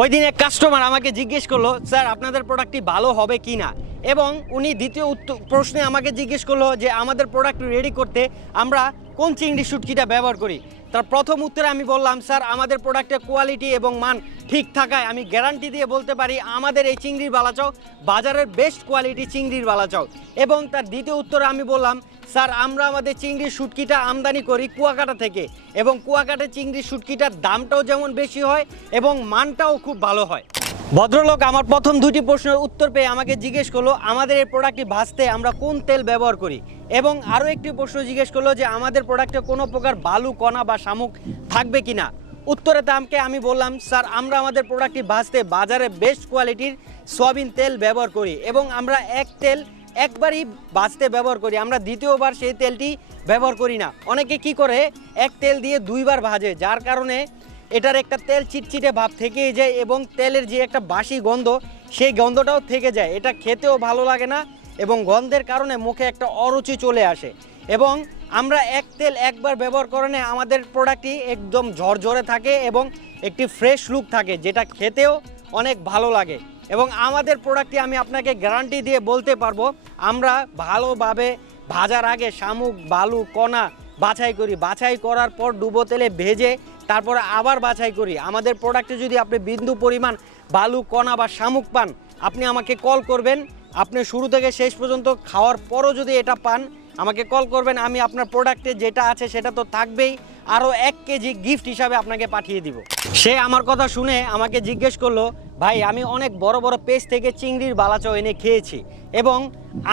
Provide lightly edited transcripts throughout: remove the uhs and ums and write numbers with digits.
ওই দিন এক কাস্টমার আমাকে জিজ্ঞেস করলো, স্যার আপনাদের প্রোডাক্টটি ভালো হবে কি না, এবং উনি দ্বিতীয় প্রশ্নে আমাকে জিজ্ঞেস করলো যে আমাদের প্রোডাক্ট রেডি করতে আমরা কোন চিংড়ি শুটকিটা ব্যবহার করি। তার প্রথম উত্তরে আমি বললাম, স্যার আমাদের প্রোডাক্টের কোয়ালিটি এবং মান ঠিক থাকায় আমি গ্যারান্টি দিয়ে বলতে পারি আমাদের এই চিংড়ির বালাচাও বাজারের বেস্ট কোয়ালিটি চিংড়ির বালাচাও। এবং তার দ্বিতীয় উত্তরে আমি বললাম, স্যার আমরা আমাদের চিংড়ির শুটকিটা আমদানি করি কুয়াকাটা থেকে, এবং কুয়াকাটা চিংড়ির শুটকিটার দামটাও যেমন বেশি হয় এবং মানটাও খুব ভালো হয়। ভদ্রলোক আমার প্রথম দুটি প্রশ্নের উত্তর পেয়ে আমাকে জিজ্ঞেস করলো আমাদের এই প্রোডাক্টটি ভাজতে আমরা কোন তেল ব্যবহার করি, এবং আরও একটি প্রশ্ন জিজ্ঞেস করলো যে আমাদের প্রোডাক্টে কোনো প্রকার বালু কণা বা শামুক থাকবে কিনা। উত্তরে তামকে আমি বললাম, স্যার আমরা আমাদের প্রোডাক্টটি ভাজতে বাজারে বেস্ট কোয়ালিটির সয়াবিন তেল ব্যবহার করি, এবং আমরা এক তেল একবারই ভাজতে ব্যবহার করি, আমরা দ্বিতীয়বার সেই তেলটি ব্যবহার করি না। অনেকে কি করে এক তেল দিয়ে দুইবার ভাজে, যার কারণে এটার একটা তেল চিটচিটে ভাব থেকেই যায় এবং তেলের যে একটা বাসি গন্ধ সেই গন্ধটাও থেকে যায়, এটা খেতেও ভালো লাগে না এবং গন্ধের কারণে মুখে একটা অরুচি চলে আসে। এবং আমরা এক তেল একবার ব্যবহার করলে আমাদের প্রোডাক্টটি একদম ঝরঝরে থাকে এবং একটি ফ্রেশ লুক থাকে, যেটা খেতেও অনেক ভালো লাগে। এবং আমাদের প্রোডাক্টটি আমি আপনাকে গ্যারান্টি দিয়ে বলতে পারবো আমরা ভালোভাবে ভাজার আগে শামুক বালু কণা বাছাই করি, বাছাই করার পর ডুবো তেলে ভেজে তারপরে আবার বাছাই করি। আমাদের প্রোডাক্টে যদি আপনি বিন্দু পরিমাণ বালু কণা বা শামুক পান, আপনি আমাকে কল করবেন। আপনি শুরু থেকে শেষ পর্যন্ত খাওয়ার পরও যদি এটা পান, আমাকে কল করবেন, আমি আপনার প্রোডাক্টে যেটা আছে সেটা তো থাকবেই, আরও 1 কেজি গিফট হিসাবে আপনাকে পাঠিয়ে দিব। সে আমার কথা শুনে আমাকে জিজ্ঞেস করলো, ভাই আমি অনেক বড় বড় পেজ থেকে চিংড়ির বালাচাও এনে খেয়েছি এবং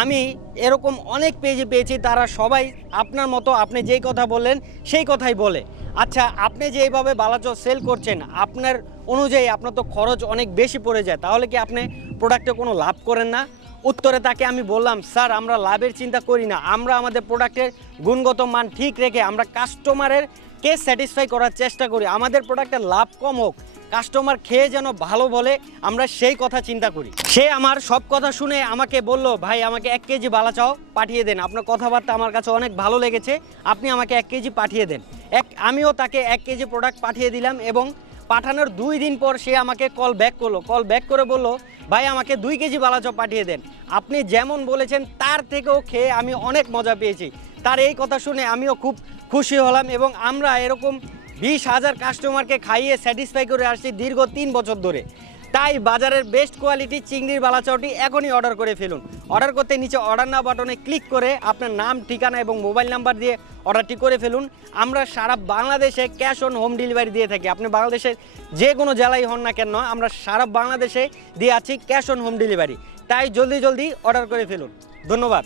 আমি এরকম অনেক পেজে পেয়েছি, তারা সবাই আপনার মতো আপনি যেই কথা বললেন সেই কথাই বলে। আচ্ছা আপনি যে এইভাবে বালাচাও সেল করছেন, আপনার অনুযায়ী আপনার তো খরচ অনেক বেশি পড়ে যায়, তাহলে কি আপনি প্রোডাক্টে কোনো লাভ করেন না? উত্তরে তাকে আমি বললাম, স্যার আমরা লাভের চিন্তা করি না, আমরা আমাদের প্রোডাক্টের গুণগত মান ঠিক রেখে আমরা কাস্টমারের কে স্যাটিসফাই করার চেষ্টা করি। আমাদের প্রোডাক্টের লাভ কম হোক, কাস্টমার খেয়ে যেন ভালো বলে, আমরা সেই কথা চিন্তা করি। সে আমার সব কথা শুনে আমাকে বলল, ভাই আমাকে 1 কেজি বালাচাও পাঠিয়ে দেন, আপনার কথাবার্তা আমার কাছে অনেক ভালো লেগেছে, আপনি আমাকে 1 কেজি পাঠিয়ে দেন। আমিও তাকে 1 কেজি প্রোডাক্ট পাঠিয়ে দিলাম এবং পাঠানোর 2 দিন পর সে আমাকে কল ব্যাক করলো, কল ব্যাক করে বলল, ভাই আমাকে 2 কেজি বালাচাও পাঠিয়ে দেন, আপনি যেমন বলেছেন তার থেকেও খেয়ে আমি অনেক মজা পেয়েছি। তার এই কথা শুনে আমিও খুব খুশি হলাম এবং আমরা এরকম 20,000 কাস্টমারকে খাইয়ে স্যাটিসফাই করে আসছি দীর্ঘ 3 বছর ধরে। তাই বাজারের বেস্ট কোয়ালিটির চিংড়ির বালাচাওটি এখনই অর্ডার করে ফেলুন। অর্ডার করতে নিচে অর্ডার নাও বাটনে ক্লিক করে আপনার নাম ঠিকানা এবং মোবাইল নাম্বার দিয়ে অর্ডারটি করে ফেলুন। আমরা সারা বাংলাদেশে ক্যাশ অন হোম ডেলিভারি দিয়ে থাকি। আপনি বাংলাদেশের যে কোনো জেলায় হন না কেন, আমরা সারা বাংলাদেশে দিয়ে আছি ক্যাশ অন হোম ডেলিভারি। তাই জলদি জলদি অর্ডার করে ফেলুন। ধন্যবাদ।